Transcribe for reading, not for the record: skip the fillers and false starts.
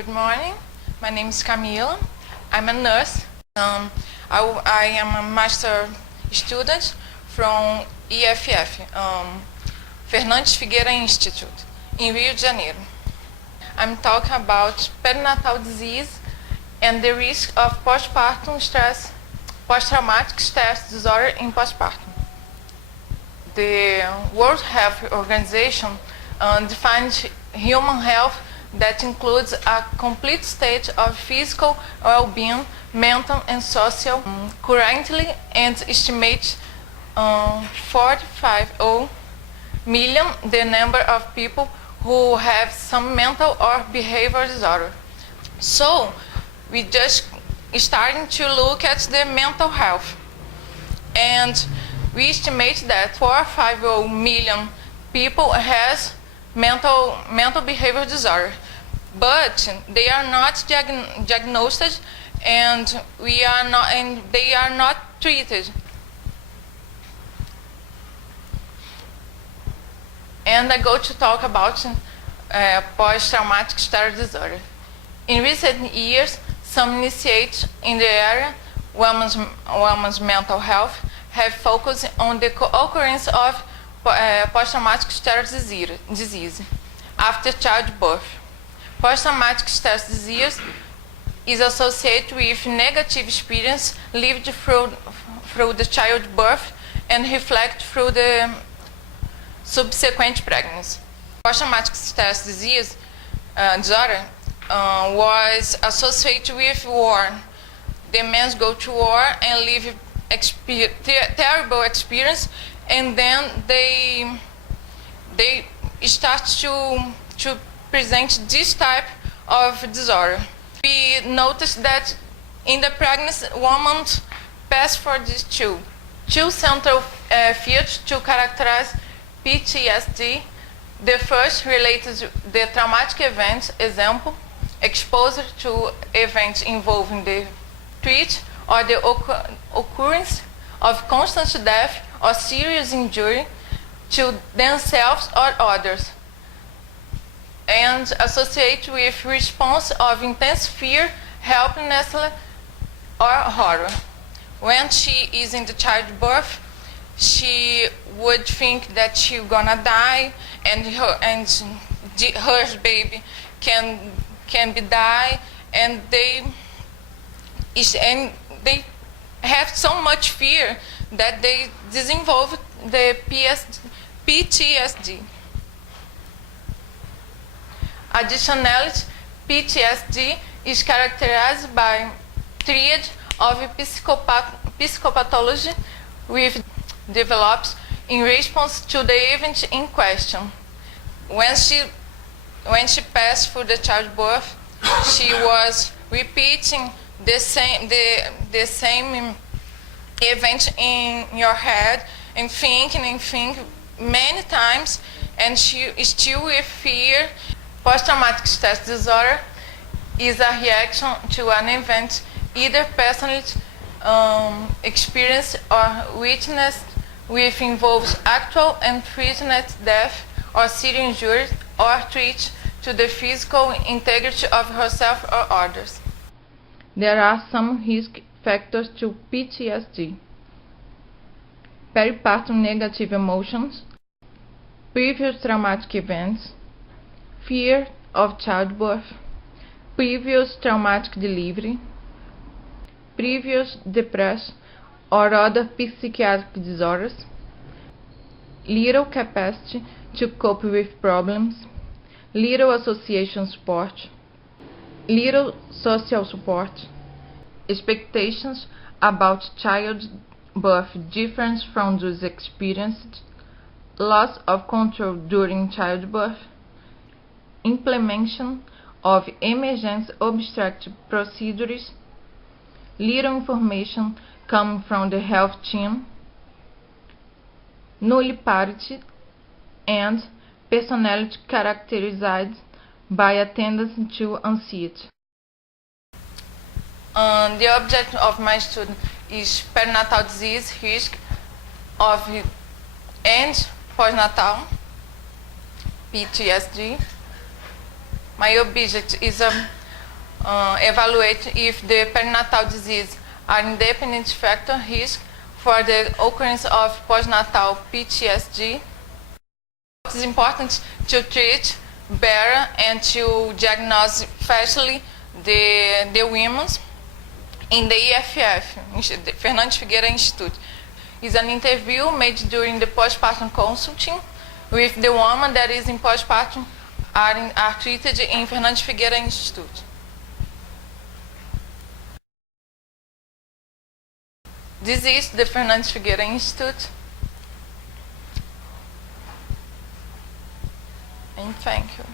Good morning. My name is Camilla. I'm a nurse. I am a master student from EFF, Fernandes Figueira Institute, in Rio de Janeiro. I'm talking about perinatal disease and the risk of postpartum stress, post-traumatic stress disorder in postpartum. The World Health Organization defines human health that includes a complete state of physical well-being, mental and social. Currently, and estimates 45 million the number of people who have some mental or behavioral disorder. So, we just starting to look at the mental health, and we estimate that 450 million people has mental behavioral disorder, but they are not diagnosed, and they are not treated. And I go to talk about post-traumatic stress disorder. In recent years, some initiates in the area, women's mental health, have focused on the occurrence of post-traumatic stress disease after childbirth. Post-traumatic stress disease is associated with negative experience lived through the childbirth and reflect through the subsequent pregnancy. Post-traumatic stress disease disorder was associated with war. The men go to war and live terrible experience, and then they start to present this type of disorder. We noticed that in the pregnancy, women pass for these two central fields to characterize PTSD. The first related to the traumatic events, example, exposure to events involving the treat or the occurrence of constant death or serious injury to themselves or others, and associate with response of intense fear, helplessness, or horror. When she is in the childbirth, she would think that she's gonna die, and her baby can be die, and they have so much fear that they develop the PTSD. Additionally, PTSD is characterized by triad of psychopathology, which develops in response to the event in question. When she passed through the childbirth, she was repeating the same event in your head and think many times, and she is still with fear. Post-traumatic stress disorder is a reaction to an event either personally experienced or witnessed, which involves actual and threatened death or serious injury or threat to the physical integrity of herself or others. There are some risk factors to PTSD: peripartum negative emotions, previous traumatic events, fear of childbirth, previous traumatic delivery, previous depression or other psychiatric disorders, little capacity to cope with problems, little association support, little social support, expectations about childbirth different from those experienced, loss of control during childbirth, implementation of emergency obstetric procedures, little information coming from the health team, nulliparity, and personality characterized by a tendency to anxiety. The object of my study is perinatal disease risk of and postnatal PTSD. My object is evaluate if the perinatal disease are independent factor risk for the occurrence of postnatal PTSD. It is important to treat better and to diagnose fastly the women in the EFF, the Fernandes Figueira Institute. Is an interview made during the postpartum consulting with the woman that is in postpartum are treated in Fernandes Figueira Institute. This is the Fernandes Figueira Institute. And thank you.